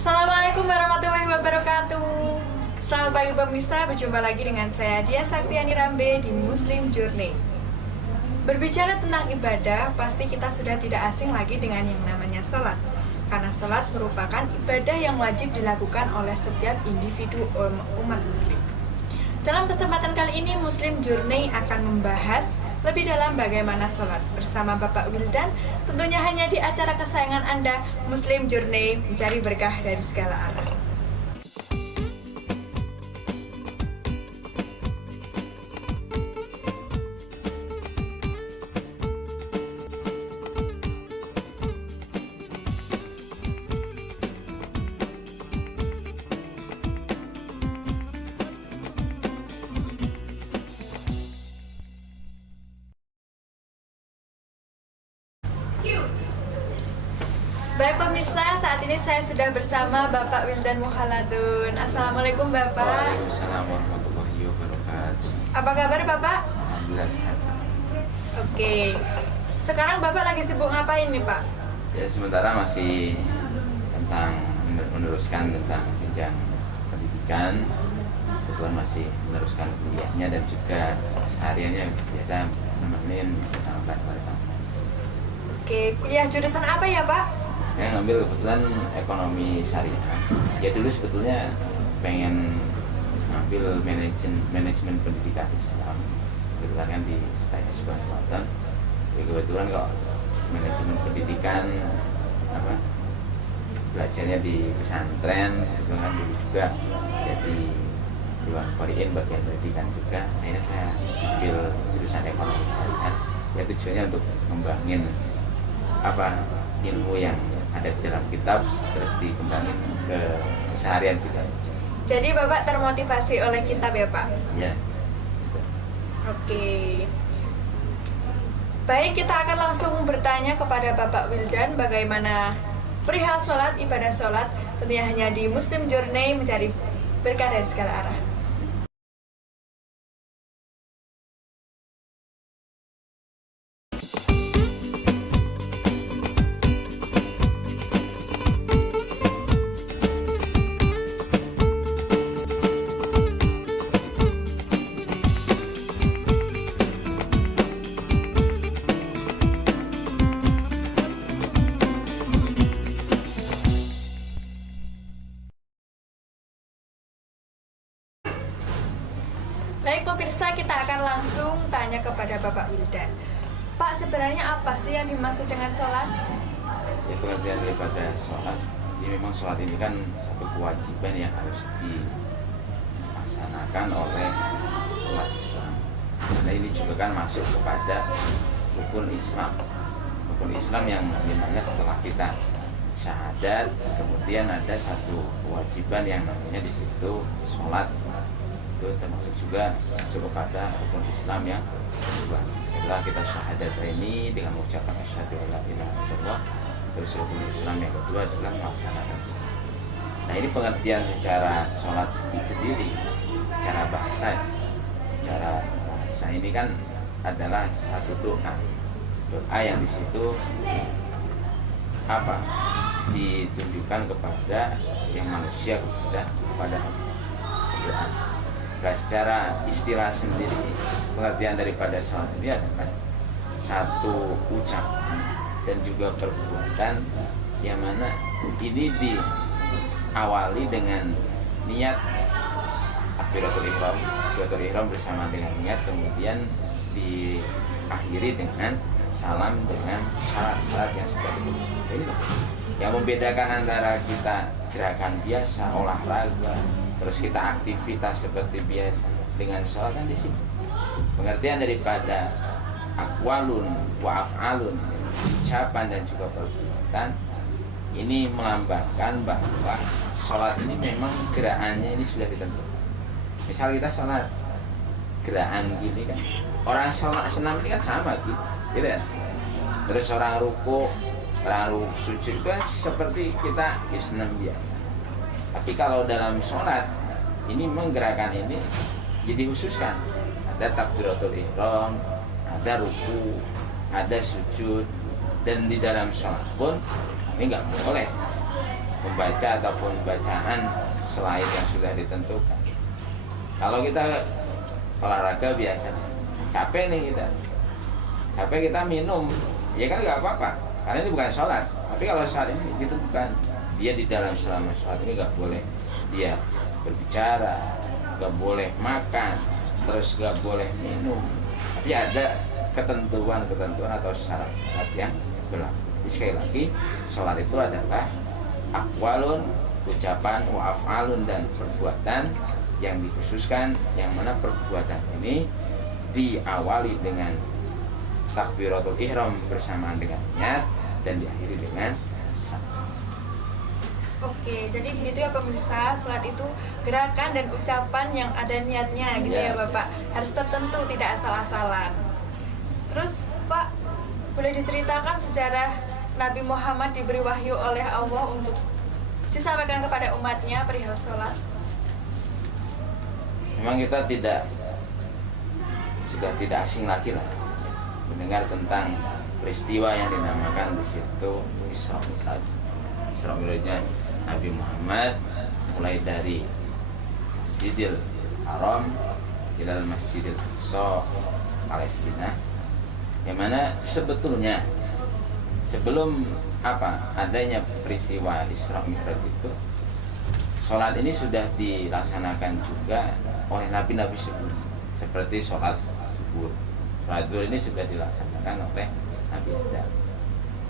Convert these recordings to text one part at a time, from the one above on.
Assalamualaikum warahmatullahi wabarakatuh. Selamat pagi pemirsa, berjumpa lagi dengan saya Dia Saktiani Rambe di Muslim Journey. Berbicara tentang ibadah, pasti kita sudah tidak asing lagi dengan yang namanya sholat. Karena sholat merupakan ibadah yang wajib dilakukan oleh setiap individu umat muslim. Dalam kesempatan kali ini, Muslim Journey akan membahas lebih dalam bagaimana sholat bersama Bapak Wildan, tentunya hanya di acara kesayangan Anda, Muslim Journey, mencari berkah dari segala arah. Baik pemirsa, saat ini saya sudah bersama Bapak Wildan Muhaladun. Assalamualaikum Bapak. Waalaikumsalam warahmatullahi wabarakatuh. Apa kabar Bapak? Alhamdulillah sehat. Oke, sekarang Bapak lagi sibuk ngapain nih Pak? Ya sementara masih tentang meneruskan tentang jenjang pendidikan. Kebetulan masih meneruskan kuliahnya dan juga sehariannya biasa nemenin bersama sama. Oke, kuliah jurusan apa ya Pak? Saya ngambil kebetulan ekonomi syariah. Ya dulu sebetulnya pengen ngambil manajemen pendidikan Islam. Kebetulan kan di Staya Subhanallah. Ya kebetulan kok manajemen pendidikan belajarnya di pesantren, kebetulan dulu juga jadi Dewan Qori'in bagian pendidikan juga. Akhirnya saya ambil jurusan ekonomi syariah. Ya tujuannya untuk ngembangin ilmu yang ada di dalam kitab terus dikembangin ke keseharian kita. Jadi Bapak termotivasi oleh kitab ya Pak? Ya. Oke. Baik, kita akan langsung bertanya kepada Bapak Wildan bagaimana perihal sholat, ibadah sholat, tentunya hanya di Muslim Journey mencari berkah dari segala arah. Baik pemirsa, kita akan langsung tanya kepada Bapak Wildan. Pak, sebenarnya apa sih yang dimaksud dengan sholat? Ya pengertian daripada sholat. Jadi memang sholat ini kan satu kewajiban yang harus dilaksanakan oleh umat Islam. Karena ini juga kan masuk kepada rukun Islam. Rukun Islam yang dimana setelah kita syahadat, kemudian ada satu kewajiban yang namanya di situ sholat. Itu termasuk juga masuk kepada rukun Islam yang kedua. Setelah kita syahadat ini dengan mengucapkan asyhadu alla ilaha illallah, terus rukun Islam yang kedua adalah melaksanakan sholat. Nah ini pengertian secara sholat sendiri, secara bahasa. Secara bahasa ini kan adalah satu doa yang di situ ditunjukkan kepada yang manusia kepada doa. Nah, secara istilah sendiri pengertian daripada sholat ini adalah satu ucapan dan juga perbuatan yang mana ini diawali dengan niat takbiratul ihram bersama dengan niat, kemudian diakhiri dengan salam dengan syarat-syarat yang sudah ditentukan. Ini yang membedakan antara kita gerakan biasa, olahraga, terus kita aktivitas seperti biasa dengan sholat kan di sini. Pengertian daripada aqwalun wa af'alun, ucapan dan juga perbuatan ini melambangkan bahwa sholat ini memang gerakannya ini sudah ditentukan. Misal kita sholat gerakan gini kan, orang sholat senam ini kan sama gitu kan. Terus orang ruku sujud kan seperti kita senam biasa. Tapi kalau dalam sholat ini menggerakkan ini jadi khususkan, ada takbiratul ihram, ada ruku, ada sujud, dan di dalam sholat pun ini nggak boleh membaca ataupun bacaan selain yang sudah ditentukan. Kalau kita olahraga biasa, capek nih kita minum, ya kan nggak apa-apa, karena ini bukan sholat. Tapi kalau sholat ini ditentukan, dia di dalam selama sholat ini nggak boleh dia berbicara, nggak boleh makan, terus nggak boleh minum. Tapi ada ketentuan atau syarat-syarat yang berlaku. Sekali lagi, sholat itu adalah aqwalun, ucapan, wa af'alun, dan perbuatan yang dikhususkan, yang mana perbuatan ini diawali dengan takbiratul ihram bersamaan dengan niat dan diakhiri dengan salam. Oke, jadi begitu ya pemirsa, sholat itu gerakan dan ucapan yang ada niatnya gitu ya Bapak. Harus tertentu, tidak asal-asalan. Terus Pak, boleh diceritakan sejarah Nabi Muhammad diberi wahyu oleh Allah untuk disampaikan kepada umatnya perihal sholat? Memang kita sudah tidak asing lagi lah mendengar tentang peristiwa yang dinamakan di situ Isra Mi'raj. Isra Mi'rajnya Nabi Muhammad mulai dari Masjidil Haram ila Masjidil Aqsa Palestina, yang mana sebetulnya sebelum adanya peristiwa Isra Mi'raj itu, sholat ini sudah dilaksanakan juga oleh nabi-nabi sebelumnya, seperti sholat zuhur. Sholat zuhur ini sudah dilaksanakan oleh Nabi Adam,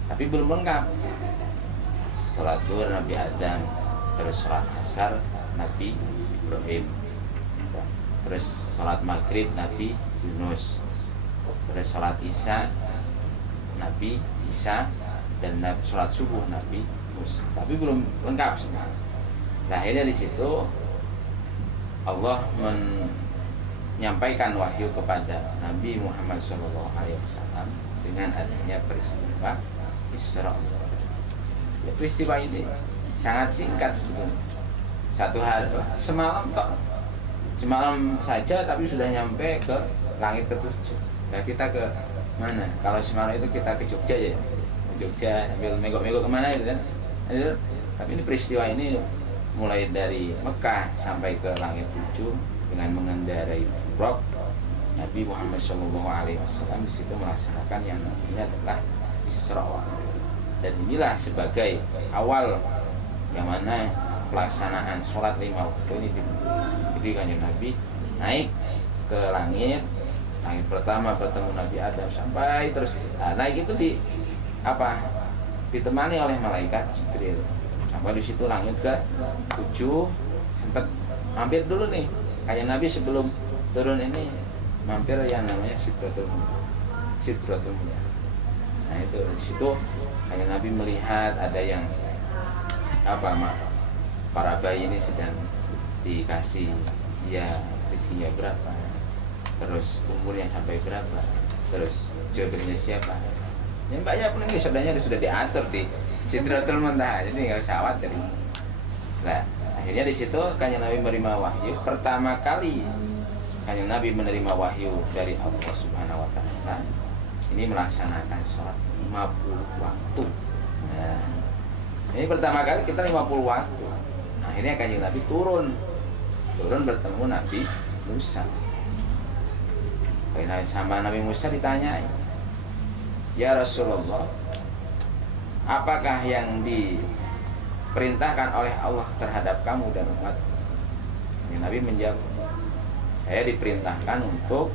tapi belum lengkap. Sholat zuhur Nabi Adam, terus sholat asar Nabi Ibrahim, terus sholat maghrib Nabi Yunus, terus sholat isya Nabi Isa, dan sholat subuh Nabi Musa. Tapi belum lengkap semua. Nah, akhirnya di situ Allah menyampaikan wahyu kepada Nabi Muhammad SAW dengan adanya peristiwa Isra. Ya, peristiwa ini sangat singkat sebetulnya. Satu hari, semalam saja, tapi sudah nyampe ke langit ketujuh. Nah, kita ke mana? Kalau semalam itu kita ke Jogja ya, ke Jogja sambil megok-megok kemana gitu kan. Tapi ini peristiwa ini mulai dari Mekah sampai ke langit tujuh dengan mengendarai buraq. Nabi Muhammad SAW di situ melaksanakan yang namanya adalah Isra. Dan inilah sebagai awal yang mana pelaksanaan sholat 5 waktu ini jadi Kanjeng Nabi naik ke langit pertama bertemu Nabi Adam sampai terus naik itu ditemani oleh malaikat Jibril sampai di situ langit ke 7. Sempat mampir dulu nih Kanjeng Nabi sebelum turun ini, mampir yang namanya Sidratul Muntaha. Nah itu di situ Kanjeng Nabi melihat ada yang para bayi ini sedang dikasih ya rezekinya berapa, terus umurnya sampai berapa, terus jodohnya siapa. Yang banyak pun ini sudah diatur di Sidratul Muntaha, jadi nggak usah khawatir. Nah, akhirnya di situ Kanjeng Nabi menerima wahyu. Pertama kali Kanjeng Nabi menerima wahyu dari Allah Subhanahu wa taala ini melaksanakan sholat 50 waktu. Nah, ini pertama kali kita 50 waktu. Akhirnya Kanjeng Nabi turun bertemu Nabi Musa. Karena sama Nabi Musa ditanyai, ya Rasulullah, apakah yang diperintahkan oleh Allah terhadap kamu dan umat? Nabi menjawab, saya diperintahkan untuk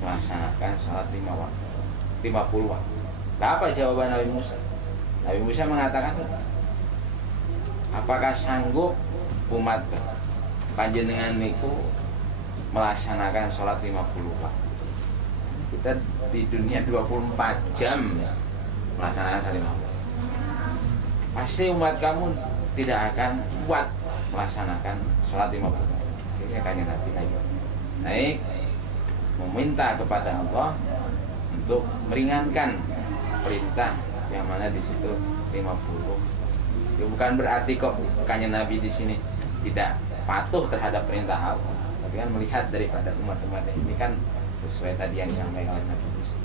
melaksanakan sholat 50 waktu. Apa jawaban Nabi Musa? Nabi Musa mengatakan, apakah sanggup umat panjenengan niku melaksanakan sholat 50 waktu? Kita di dunia 24 jam melaksanakan sholat 50 waktu. Pasti umat kamu tidak akan kuat melaksanakan sholat 50 waktu. Akhirnya Kanjeng Nabi naik meminta kepada Allah untuk meringankan perintah yang mana di situ 50. Ya, bukan berarti kok Kanjeng Nabi di sini tidak patuh terhadap perintah Allah, tapi kan melihat daripada umat-umat ini kan sesuai tadi yang disampaikan oleh Nabi Musa.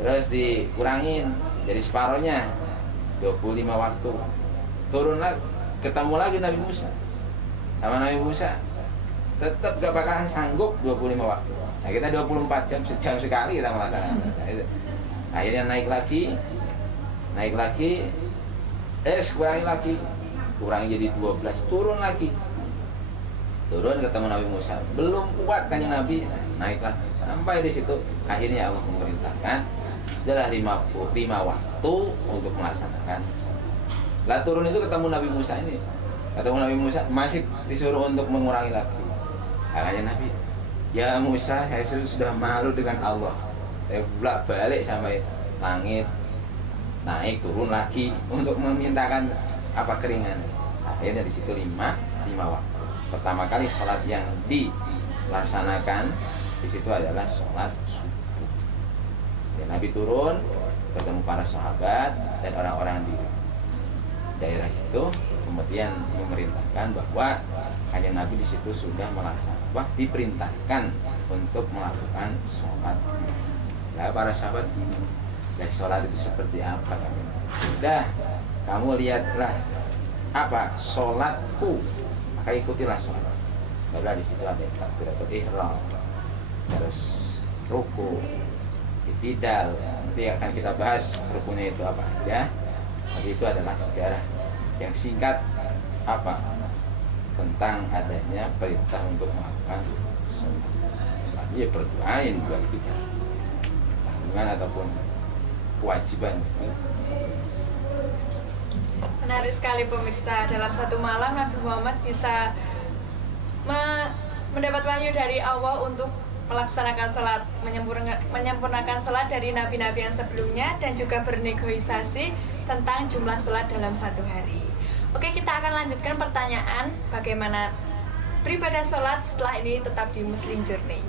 Terus dikurangin jadi separohnya 25 waktu. turun lagi, ketemu lagi Nabi Musa. Sama Nabi Musa tetap gak bakalan sanggup 25 waktu. Nah, kita 24 jam, sejam sekali kita melaksanakan. Nah, itu. Akhirnya naik lagi, kurangi jadi 12, turun lagi. Turun ketemu Nabi Musa, belum kuat kan Nabi, naiklah sampai di situ. Akhirnya Allah memerintahkan sudahlah 5 waktu untuk melaksanakan. Lah turun itu ketemu Nabi Musa ini, masih disuruh untuk mengurangi lagi. Akhirnya Nabi, ya Musa, saya sudah malu dengan Allah. Saya bolak balik sampai langit, naik turun lagi untuk memintakan keringan. Akhirnya di situ 5 waktu. Pertama kali sholat yang dilaksanakan di situ adalah sholat subuh. Ya, Nabi turun ketemu para sahabat dan orang-orang di daerah situ, kemudian memerintahkan bahwa hanya Nabi di situ sudah melaksanakan, diperintahkan untuk melakukan sholat. Ya, para sahabat gini, ya sholat itu seperti apa? Udah, kamu lihatlah sholatku, maka ikutilah sholat. Barulah di situ ada takbiratul ihram, terus ruku, i'tidal. Nanti akan kita bahas rukunya itu apa aja. Tapi itu adalah sejarah yang singkat tentang adanya perintah untuk melakukan sholat. Selanjutnya berdoain buat kita, tanggungan ataupun kewajiban. Menarik sekali pemirsa, dalam satu malam Nabi Muhammad bisa mendapat wahyu dari Allah untuk melaksanakan sholat, menyempurnakan sholat dari nabi-nabi yang sebelumnya, dan juga bernegosiasi tentang jumlah sholat dalam satu hari. Oke, kita akan lanjutkan pertanyaan bagaimana beribadah sholat setelah ini tetap di Muslim Journey.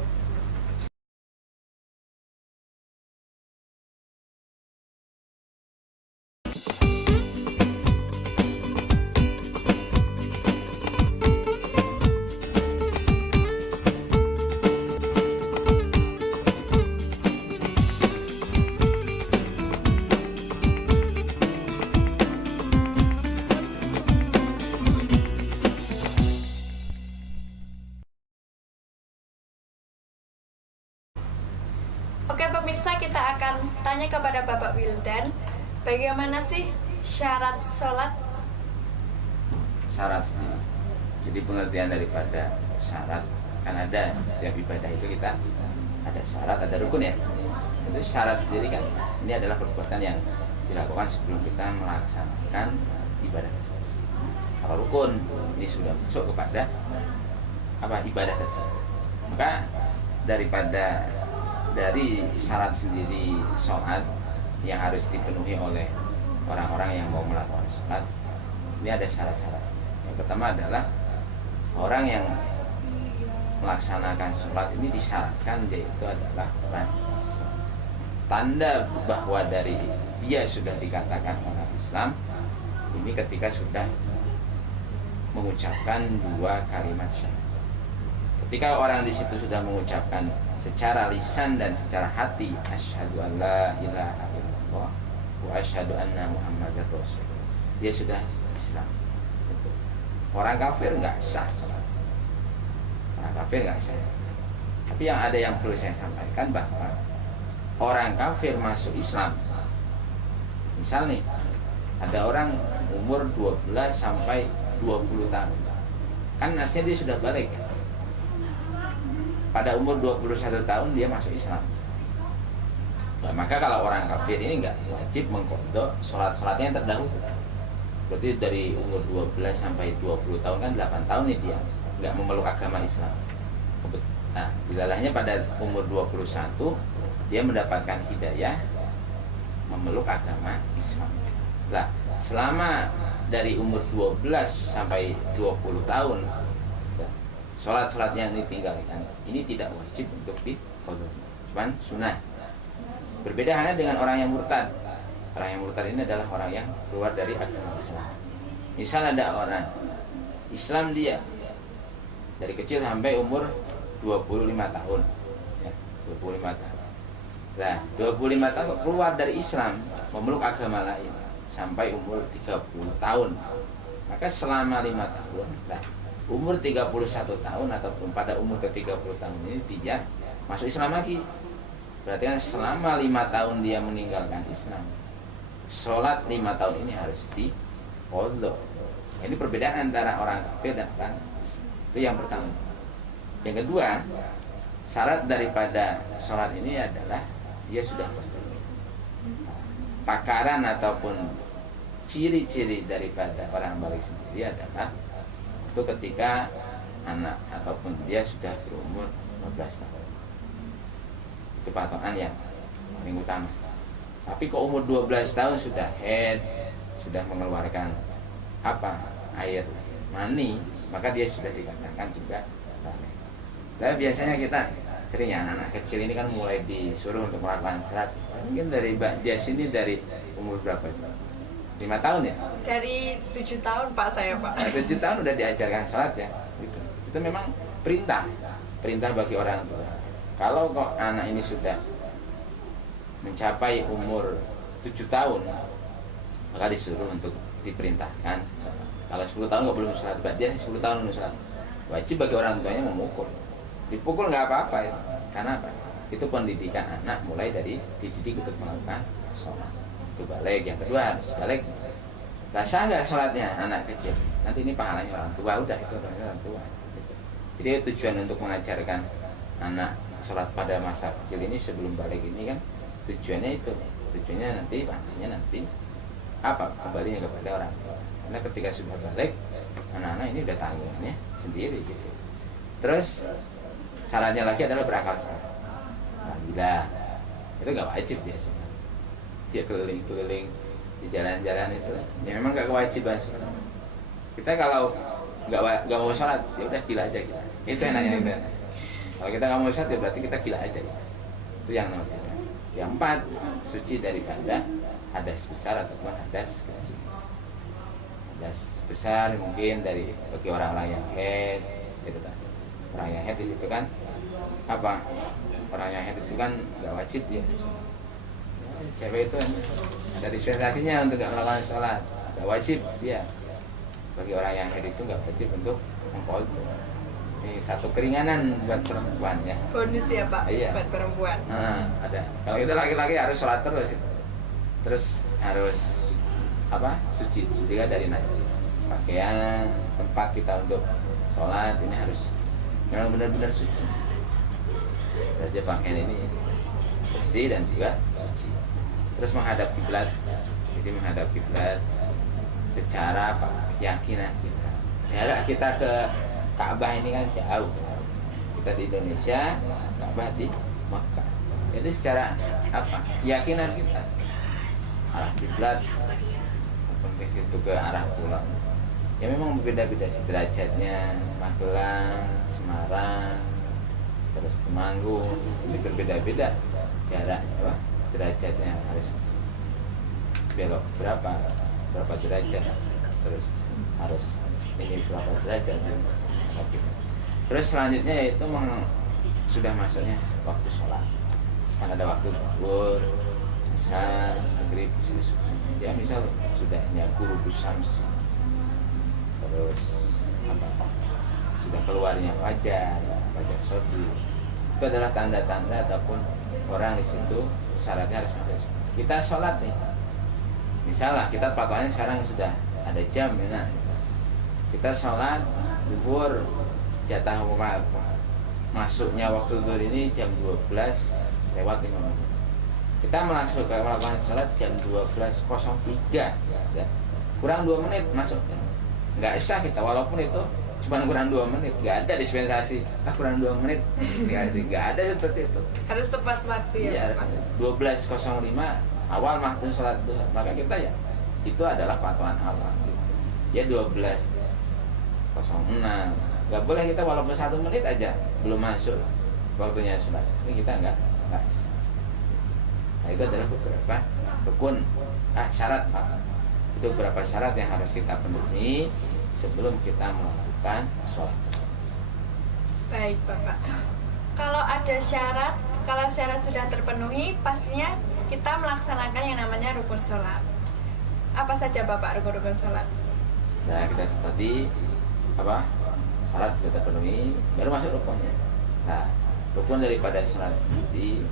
Oke pemirsa, kita akan tanya kepada Bapak Wildan, bagaimana sih syarat sholat? Syarat sendiri. Jadi pengertian daripada syarat, kan ada setiap ibadah itu kita ada syarat, ada rukun ya. Jadi syarat sendiri kan ini adalah perbuatan yang dilakukan sebelum kita melaksanakan ibadah. Kalau rukun ini sudah masuk kepada ibadah tersebut. Maka dari syarat sendiri sholat yang harus dipenuhi oleh orang-orang yang mau melakukan sholat, ini ada syarat-syarat. Yang pertama adalah orang yang melaksanakan sholat ini disyaratkan yaitu adalah orang Islam. Tanda bahwa dari dia sudah dikatakan orang Islam ini ketika sudah mengucapkan 2 kalimat syahadat. Ketika orang di situ sudah mengucapkan secara lisan dan secara hati, asyhadu an la ilaha illallah wa asyhadu anna muhammadar rasulullah, dia sudah Islam. Orang kafir nggak sah. Tapi yang perlu saya sampaikan bahwa orang kafir masuk Islam, misal nih ada orang umur 12 sampai 20 tahun, kan aslinya dia sudah balik. Pada umur 21 tahun dia masuk Islam. Nah, maka kalau orang kafir ini nggak wajib mengqadha sholat-sholatnya yang terdahulu. Berarti dari umur 12 sampai 20 tahun kan 8 tahun nih dia nggak memeluk agama Islam. Nah, dilalahnya pada umur 21 dia mendapatkan hidayah memeluk agama Islam. Nah, selama dari umur 12 sampai 20 tahun sholat-sholatnya yang ditinggalkan ini tidak wajib untuk diqadha, cuman sunnah. Berbeda halnya dengan orang yang murtad. Orang yang murtad ini adalah orang yang keluar dari agama Islam. Misal ada orang Islam dia dari kecil sampai umur 25 tahun ya, 25 tahun. Nah, 25 tahun keluar dari Islam memeluk agama lain. sampai umur 30 tahun. Maka selama 5 tahun, nah, umur 31 tahun ataupun pada umur ke-30 tahun ini dia masuk Islam lagi. Berarti kan selama 5 tahun dia meninggalkan Islam, sholat 5 tahun ini harus diqadha. Ini perbedaan antara orang kafir dan orang Islam. Itu yang pertama. Yang kedua, syarat daripada sholat ini adalah dia sudah balik. Takaran ataupun ciri-ciri daripada orang balik sendiri adalah itu ketika anak ataupun dia sudah berumur 15 tahun. Itu patokan yang paling utama. Tapi kalau umur 12 tahun sudah head, sudah mengeluarkan air mani, maka dia sudah dikatakan juga balik. Tapi biasanya kita sering ya, anak-anak kecil ini kan mulai disuruh untuk melakukan sholat. Mungkin dari dia sini dari umur berapa? 5 tahun ya? Dari 7 tahun Pak saya Pak. 7 tahun udah diajarkan sholat ya. Itu memang perintah bagi orang tua. Kalau kok anak ini sudah mencapai umur 7 tahun, maka disuruh untuk diperintahkan sholat. Kalau 10 tahun nggak belum sholat, dia 10 tahun belum sholat. Wajib bagi orang tuanya memukul. Dipukul nggak apa-apa ya. Karena apa? Itu pendidikan anak mulai dari dididik untuk melakukan sholat. Itu balik. Yang kedua harus balik. Gak sah nggak sholatnya anak kecil? Nanti ini pahalanya orang tua, udah itu orang tua. Jadi tujuan untuk mengajarkan anak sholat pada masa kecil ini sebelum balik ini kan tujuannya itu. Tujuannya nanti pahalanya nanti kembalinya kepada orang tua. Karena ketika sudah balik, anak-anak ini udah tanggungannya sendiri gitu. Terus syaratnya lagi adalah berakal sehat. Alhamdulillah, itu nggak wajib dia sholat. Dia keliling-keliling di jalan-jalan itu, ya memang nggak kewajiban sholat. Kita kalau nggak mau sholat, ya udah gila aja kita. Itu enaknya itu. Kalau kita nggak mau sholat, ya berarti kita gila aja. Itu yang nomor 3. Yang 4, suci daripada hadas besar ataupun hadas kecil. Hadas besar mungkin bagi orang-orang yang head, gitu kan. Orang yang head di situ kan orang yang head itu kan nggak wajib dia. Cewek itu ada dispensasinya untuk nggak melakukan sholat, nggak wajib dia. Bagi orang yang head itu nggak wajib untuk mengqadha. Ini satu keringanan buat perempuan ya. Bonus ya Pak, iya, buat perempuan. Ada. Kalau kita laki-laki harus sholat terus, terus harus suci juga dari najis. Pakaian, tempat kita untuk sholat ini harus memang benar-benar suci. Jadi pakaian ini bersih dan juga suci. Terus menghadap kiblat, jadi menghadap kiblat secara keyakinan kita. Jarak kita ke Ka'bah ini kan jauh. Kita di Indonesia, Ka'bah di Makkah. Jadi secara keyakinan kita arah kiblat itu ke arah pulau. Ya memang berbeda-beda sih derajatnya. Magelang, Semarang, terus Temanggung, ini berbeda-beda jarak derajatnya, harus belok berapa derajat, terus harus ini berapa derajat. Terus selanjutnya yaitu sudah masuknya waktu sholat. Kan ada waktu zuhur, asar, maghrib, isya. Ya misal sudahnya ghurubus syams, terus sudah keluarnya fajar shodi. Itu adalah tanda-tanda ataupun orang di situ syaratnya harus ada. Kita sholat nih, misalnya kita patokannya sekarang sudah ada jam ya, nah kita sholat zuhur, jatah masuknya waktu zuhur ini jam 12:05. Kita melakukan sholat jam 12:03 ya. Kurang 2 menit masuk, nggak sah kita, walaupun itu cuma kurang 2 menit, nggak ada dispensasi kurang 2 menit, nggak ada seperti itu. Harus tepat waktu ya, harus 12:05 awal waktu sholat duha. Maka kita ya itu adalah patokan awal ya 12:06. Nggak boleh kita walaupun 1 menit aja belum masuk waktunya sholat, ini kita nggak sah. Nah itu adalah beberapa rukun syarat Pak. Itu beberapa syarat yang harus kita penuhi sebelum kita melakukan sholat. Baik Bapak, kalau syarat sudah terpenuhi, pastinya kita melaksanakan yang namanya rukun sholat. Apa saja Bapak rukun-rukun sholat? Nah, kita tadi apa? Salat sudah terpenuhi, baru masuk rukunnya. Nah, rukun daripada salat sendiri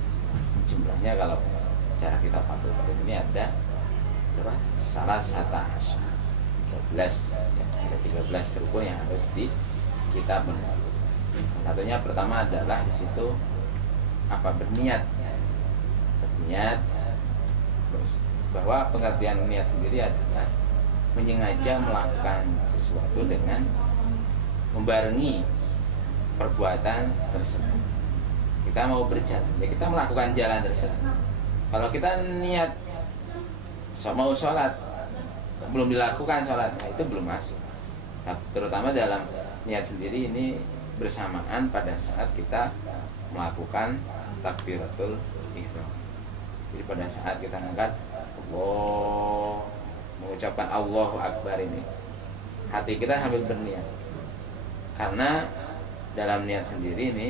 jumlahnya kalau secara kita patuh pada ini ada berapa? Salah satu 13 ya, ada 13 rukun yang harus kita benar. Satunya pertama adalah di situ apa? Berniat bahwa pengertian niat sendiri adalah menyengaja melakukan sesuatu dengan membarengi perbuatan tersebut. Kita mau berjalan, ya kita melakukan jalan tersebut. Kalau kita niat mau sholat, belum dilakukan sholatnya, itu belum masuk. Nah, terutama dalam niat sendiri ini bersamaan pada saat kita melakukan takbiratul ihram. Jadi pada saat kita angkat Allah, mengucapkan Allahu Akbar ini, hati kita sambil berniat. Karena dalam niat sendiri ini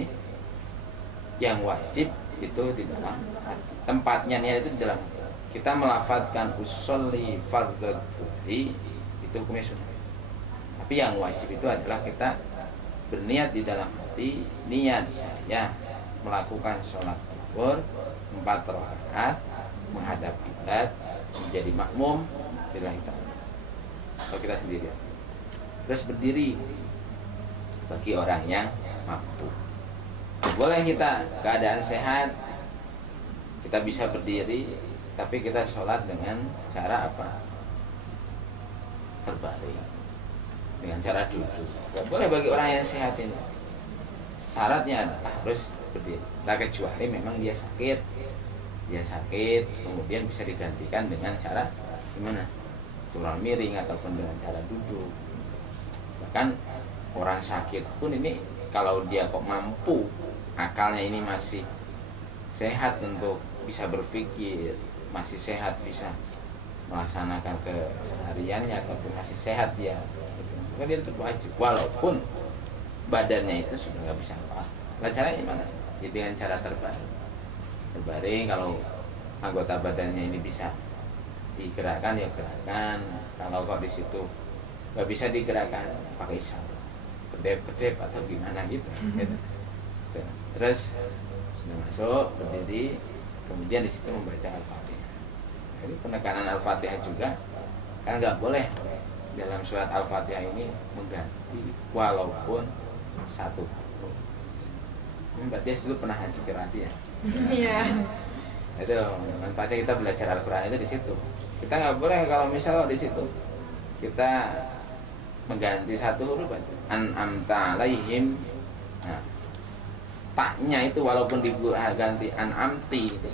yang wajib itu di dalam hati. Tempatnya niat itu di dalam hati. Kita melafadzkan usolli fardhu itu hukumnya sunnah. Tapi yang wajib itu adalah kita berniat di dalam hati, niat saya melakukan sholat zuhur 4 rakaat menghadap kiblat, menjadi makmum lillahi ta'ala. Kalau kita sendiri, terus berdiri bagi orang yang mampu. Boleh kita keadaan sehat, kita bisa berdiri, tapi kita sholat dengan cara apa? Terbaring, dengan cara duduk. Gak boleh bagi orang yang sehat ini. Syaratnya adalah harus berdiri. Nah, kecuali memang dia sakit, kemudian bisa digantikan dengan cara gimana? Tulang miring ataupun dengan cara duduk. Bahkan orang sakit pun ini kalau dia kok mampu, akalnya ini masih sehat untuk bisa berpikir, masih sehat bisa melaksanakan kesehariannya ataupun masih sehat dia, maka dia tetap wajib walaupun badannya itu sudah nggak bisa apa. Nah, caranya gimana? Jadi dengan cara terbaring. Kalau anggota badannya ini bisa digerakkan ya gerakkan. Kalau kok di situ nggak bisa digerakkan, pakai sabuk, kedep atau gimana gitu. Terus sudah masuk berdiri, kemudian di situ membaca Al-Fatihah. Jadi penekanan Al-Fatihah juga kan nggak boleh dalam surat Al-Fatihah ini mengganti walaupun satu huruf. Berarti dulu pernah haji kirati ya? Iya. Itu manfaatnya kita belajar Al-Quran itu di situ. Kita nggak boleh kalau misalnya di situ kita mengganti satu huruf aja. An'amta alaihim. Nah, taknya itu walaupun diganti an'amti itu,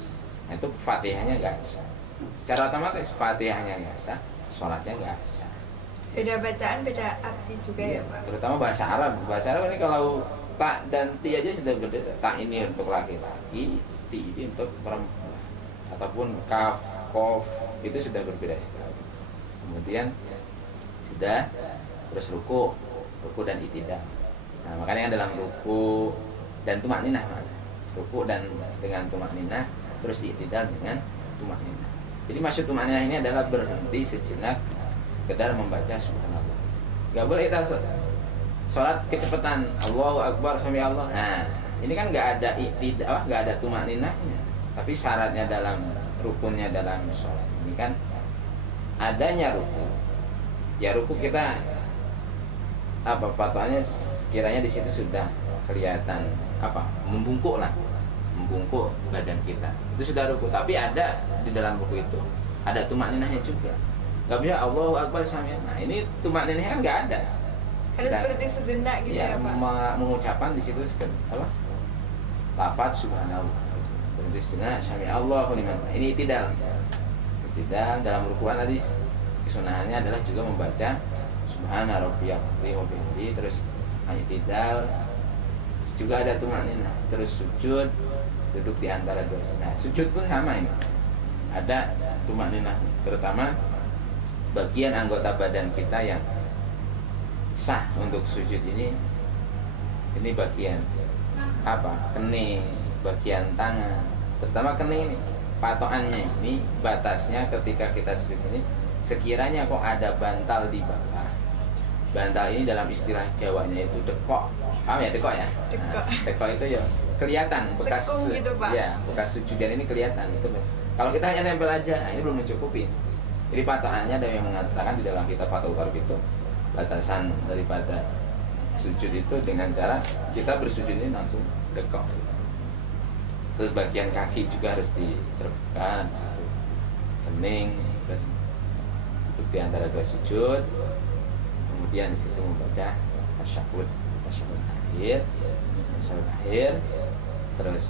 nah itu Fatihahnya nggak sah. Secara otomatis Fatihahnya nggak sah, sholatnya nggak sah. Beda bacaan, beda arti juga ya Pak. Terutama bahasa Arab. Bahasa Arab ini kalau tak dan ti aja sudah berbeda. Tak ini untuk laki-laki, ti ini untuk perempuan. Ataupun kaf, kof itu sudah berbeda sekali. Kemudian sudah terus ruku dan itidal. Nah, makanya dalam ruku dan tumak ninah, ruku dan dengan tumak ninah, terus itidal dengan tumak ninah. Jadi maksud tumak ninah ini adalah berhenti sejenak sekedar membaca subhanallah. Gak boleh kita sholat kecepatan Allahu Akbar sami Allah. Nah, ini kan nggak ada tumak ninahnya. Tapi syaratnya dalam rukunnya dalam sholat ini kan adanya ruku. Ya ruku kita apa patokannya kiranya di situ sudah kelihatan apa membungkuk badan kita. Itu sudah ruku. Tapi ada di dalam ruku itu ada tumak ninahnya juga. Gak bisa Allahu Akbar sami. Nah, ini tumak ninahnya kan nggak ada. Harus berhenti sejenak gitu ya Pak. Mengucapkan di situ apa? Lafaz subhanallah. Berhenti sejenak sami Allahu liman. Ini tidak dalam rukuan tadi kesunahannya adalah juga membaca subhana rabbiyal azim wa bihamdihi, terus i'tidal juga ada tumak ninah, terus sujud duduk di antara dua. Nah, sujud pun sama ini. Ada tumak ninah, terutama bagian anggota badan kita yang sah untuk sujud ini bagian apa? Kening, bagian tangan, terutama kening ini. Patokannya ini batasnya ketika kita sujud ini sekiranya kok ada bantal di bawah. Bantal ini dalam istilah Jawanya itu dekok. Paham ya dekok ya? Dekok. Nah, dekok itu ya kelihatan bekas Cekung gitu, Pak. ya, bekas sujudan ini kelihatan itu. Kalau kita hanya nempel aja, nah ini belum mencukupi. Jadi patokannya ada yang mengatakan di dalam kitab Fathul Qarib itu batasan daripada sujud itu dengan cara kita bersujud ini langsung dekok. Terus bagian kaki juga harus diterbuka, kening, terus duduk di antara dua sujud. Kemudian di situ membaca tasyahud akhir, terus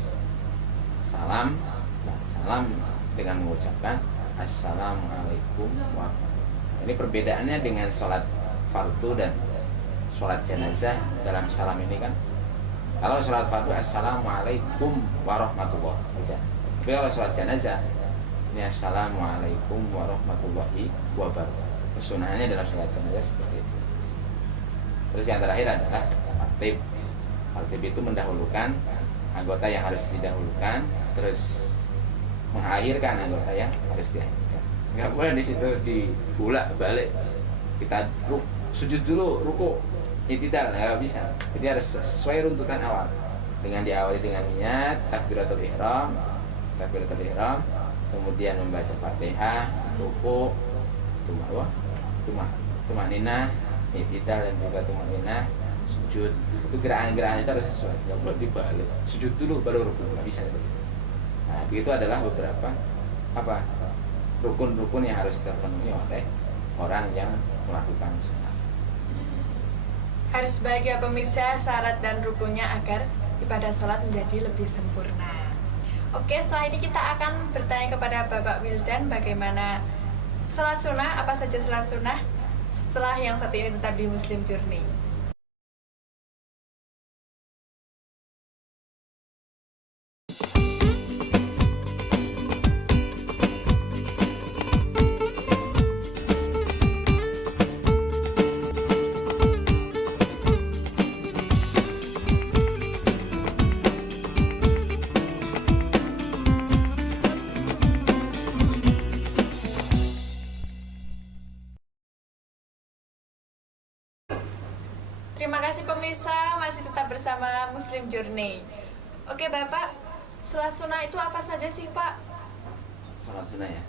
salam. Nah, salam dengan mengucapkan assalamualaikum warahmatullahi. Ini perbedaannya dengan sholat fardu dan sholat jenazah dalam salam ini kan. Kalau sholat fardu assalamualaikum warahmatullahi aja. Tapi kalau sholat jenazah ini assalamualaikum warahmatullahi wabarakatuh. Kesunahannya dalam sholat jenazah seperti itu. Terus yang terakhir adalah tartib. Tartib itu mendahulukan anggota yang harus didahulukan, terus mengakhirkan anggota yang harus diakhirkan. Nggak boleh di situ dibulak balik. Kita sujud dulu, ruku, i'tidal, nggak bisa. Jadi harus sesuai runtutan awal. Dengan diawali dengan niat takbiratul ihram, kemudian membaca Fatihah, ruku, tumaninah, i'tidal dan juga tumaninah, sujud. Itu gerakan-gerakan itu harus sesuai. Nggak boleh dibalik. Sujud dulu baru ruku, nggak bisa. Nah, begitu adalah beberapa rukun-rukun yang harus terpenuhi oleh orang yang melakukan sholat. Harus baik ya pemirsa syarat dan rukunnya agar ibadah sholat menjadi lebih sempurna. Oke, setelah ini kita akan bertanya kepada Bapak Wildan bagaimana sholat sunnah, apa saja sholat sunnah setelah yang satu ini tetap di Muslim Journey. Terima kasih pemirsa, masih tetap bersama Muslim Journey. Oke Bapak, sholat sunnah itu apa saja sih Pak? Sholat sunnah ya.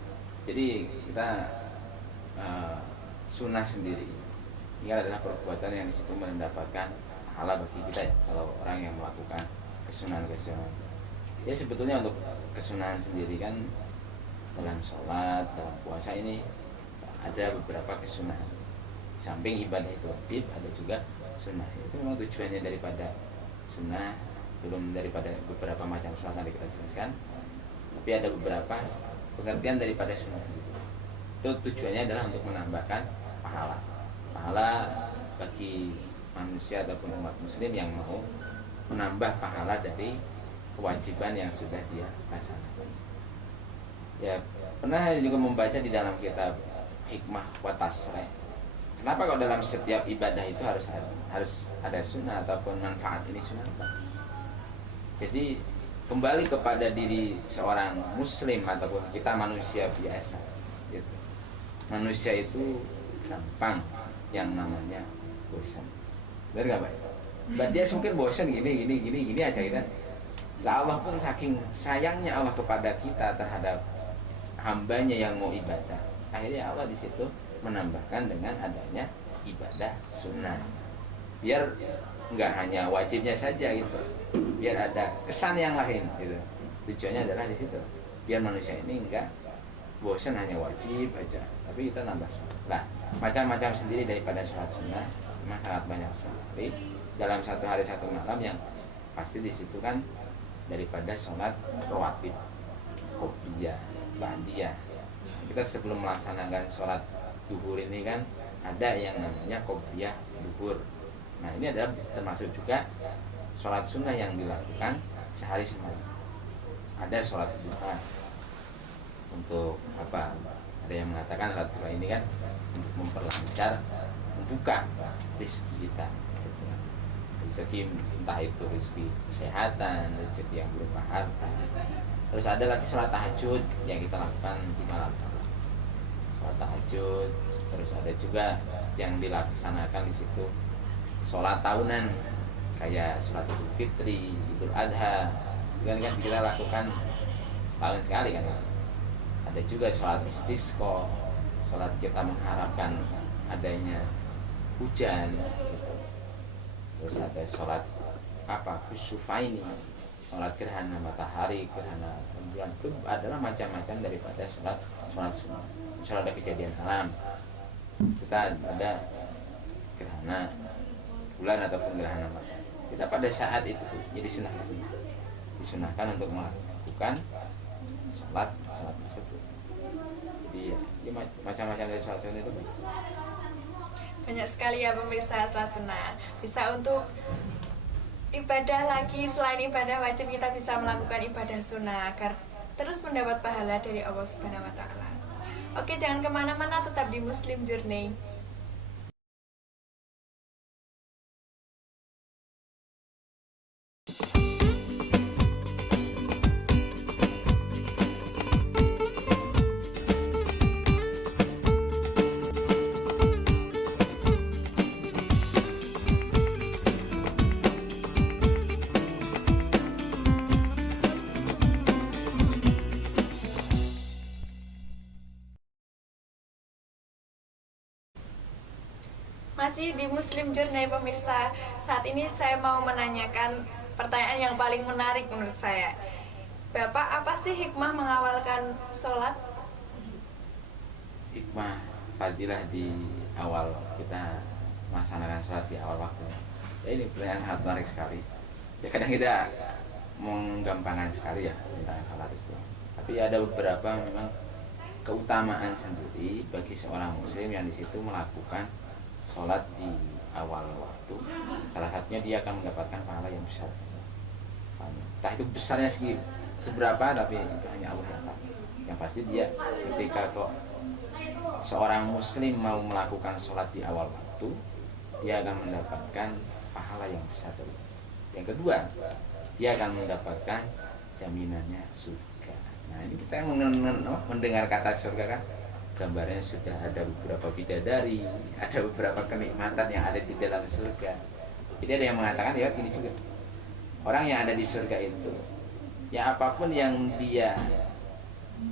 Jadi kita sunnah sendiri ini adalah perbuatan yang disitu mendapatkan pahala bagi kita ya. Kalau orang yang melakukan kesunahan-kesunahan, ya sebetulnya untuk kesunahan sendiri kan dalam sholat, dalam puasa ini ada beberapa kesunahan. Di samping ibadah itu wajib, ada juga sunnah. Itu memang tujuannya daripada sunnah, belum daripada beberapa macam sholat yang kita jelaskan, tapi ada beberapa pengertian daripada sunnah. Itu tujuannya adalah untuk menambahkan pahala bagi manusia ataupun umat muslim yang mau menambah pahala dari kewajiban yang sudah dia laksanakan. Ya, pernah juga membaca di dalam kitab Hikmah wa Tasrih. Kenapa kalau dalam setiap ibadah itu harus ada sunnah ataupun manfaat ini sunnah? Jadi kembali kepada diri seorang muslim ataupun kita manusia biasa. Gitu. Manusia itu gampang yang namanya bosan. Benar nggak Pak? Dia mungkin bosan gini aja kita. Lah Allah pun saking sayangnya Allah kepada kita terhadap hambanya yang mau ibadah. Akhirnya Allah di situ menambahkan dengan adanya ibadah sunnah, biar nggak hanya wajibnya saja gitu, biar ada kesan yang lain gitu. Tujuannya adalah di situ biar manusia ini nggak bosan hanya wajib aja, tapi kita nambah sunnah. Nah, macam-macam sendiri daripada sholat sunnah memang sangat banyak sekali dalam satu hari satu malam, yang pasti di situ kan daripada sholat rawatib, qobliyah, ba'diyah. Kita sebelum melaksanakan sholat zuhur ini kan ada yang namanya qobliyah zuhur. Nah, ini adalah termasuk juga sholat sunnah yang dilakukan sehari semalam. Ada sholat duha untuk apa? Ada yang mengatakan sholat duha ini kan untuk memperlancar, membuka rezeki kita. Rezeki entah itu rezeki kesehatan, rezeki yang berupa harta. Terus ada lagi sholat tahajud yang kita lakukan di malam. sholat tahajud, terus ada juga yang dilaksanakan di situ sholat tahunan kayak sholat Idul Fitri, Idul Adha, kan kita lakukan setahun sekali kan. Ada juga sholat istisqa, sholat kita mengharapkan adanya hujan gitu. Terus ada sholat kusufaini, sholat gerhana matahari, gerhana rembulan, itu adalah macam-macam daripada sholat sunnah. Misalnya ada kejadian alam, kita ada gerhana bulan ataupun gerhana matahari, kita pada saat itu jadi disunahkan untuk melakukan sholat tersebut. Jadi ya macam-macam dari sholat itu banyak sekali ya pemirsa. Sholat sunnah bisa untuk ibadah lagi, selain ibadah wajib kita bisa melakukan ibadah sunnah agar terus mendapat pahala dari Allah Subhanahu wa Ta'ala. Oke, jangan kemana-mana, tetap di Muslim Journey. Masih di Muslim Journey pemirsa. Saat ini saya mau menanyakan pertanyaan yang paling menarik menurut saya. Bapak, apa sih hikmah mengawalkan sholat? Hikmah fadilah di awal kita melaksanakan sholat di awal waktunya. Ya, ini pertanyaan sangat menarik sekali. Ya kadang kita menggampangkan sekali ya tentang sholat itu. Tapi ada beberapa memang keutamaan sendiri bagi seorang muslim yang di situ melakukan sholat di awal waktu. Salah satunya dia akan mendapatkan pahala yang besar. Entah itu besarnya seberapa, tapi itu hanya Allah yang tahu. Yang pasti dia ketika kok seorang muslim mau melakukan sholat di awal waktu, dia akan mendapatkan pahala yang besar. Yang kedua, dia akan mendapatkan jaminannya surga. Nah, ini kita mendengar kata surga kan, gambarnya sudah ada beberapa bidadari, ada beberapa kenikmatan yang ada di dalam surga. Jadi ada yang mengatakan ya gini juga, orang yang ada di surga itu, ya apapun yang dia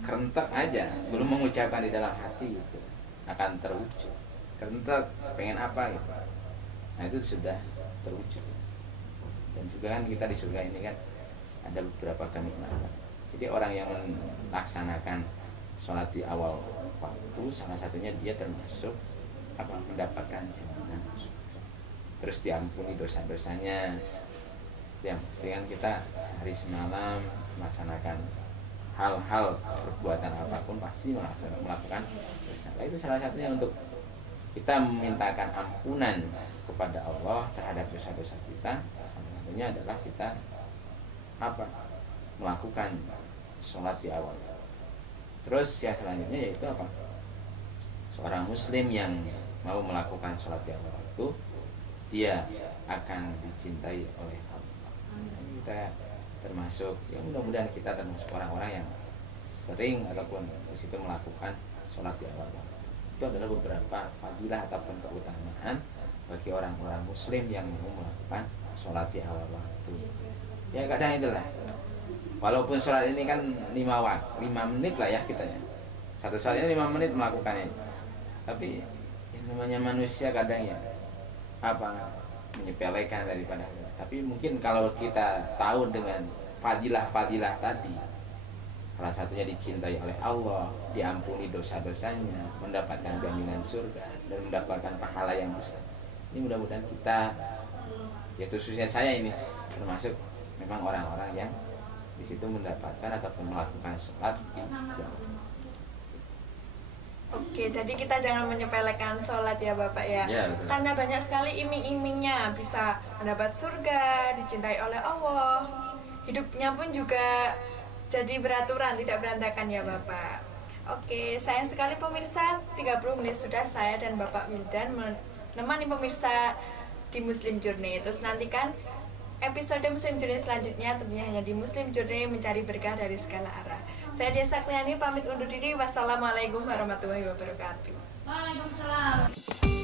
kerentek aja belum mengucapkan di dalam hati itu akan terwujud. Kerentek pengen apa gitu, nah itu sudah terwujud. Dan juga kan kita di surga ini kan ada beberapa kenikmatan. Jadi orang yang melaksanakan sholat di awal waktu, salah satunya dia termasuk mendapatkan jaminan surga. Terus diampuni dosa-dosanya. Yang pasti kan kita sehari semalam melaksanakan hal-hal perbuatan apapun pasti melakukan dosa. Itu salah satunya untuk kita memintakan ampunan kepada Allah terhadap dosa-dosa kita. Salah satunya adalah kita melakukan sholat di awal. Terus yang selanjutnya yaitu seorang muslim yang mau melakukan sholat di awal waktu, dia akan dicintai oleh Allah. Kita termasuk, ya mudah-mudahan kita termasuk orang-orang yang sering ataupun di situ melakukan sholat di awal waktu. Itu adalah beberapa fadilah ataupun keutamaan bagi orang-orang muslim yang mau melakukan sholat di awal waktu. Ya kadang itulah, walaupun sholat ini kan 5 menit lah ya kita ya. Satu sholat ini 5 menit melakukannya. Tapi yang namanya manusia kadang ya menyepelekan daripada. Tapi mungkin kalau kita tahu dengan fadilah-fadilah tadi, salah satunya dicintai oleh Allah, diampuni dosa-dosanya, mendapatkan jaminan surga dan mendapatkan pahala yang besar. Ini mudah-mudahan kita, ya khususnya saya ini termasuk memang orang-orang yang di situ mendapatkan ataupun melakukan sholat di jauh. Oke, jadi kita jangan menyepelekan sholat ya Bapak ya, karena banyak sekali iming-imingnya, bisa mendapat surga, dicintai oleh Allah, hidupnya pun juga jadi beraturan, tidak berantakan ya Bapak. Oke, sayang sekali pemirsa, 30 menit sudah saya dan Bapak Wildan menemani pemirsa di Muslim Journey. Terus nantikan episode Muslim Journey selanjutnya tentunya hanya di Muslim Journey, mencari berkah dari segala arah. Saya Dia Saktiani pamit undur diri. Wassalamualaikum warahmatullahi wabarakatuh. Waalaikumsalam.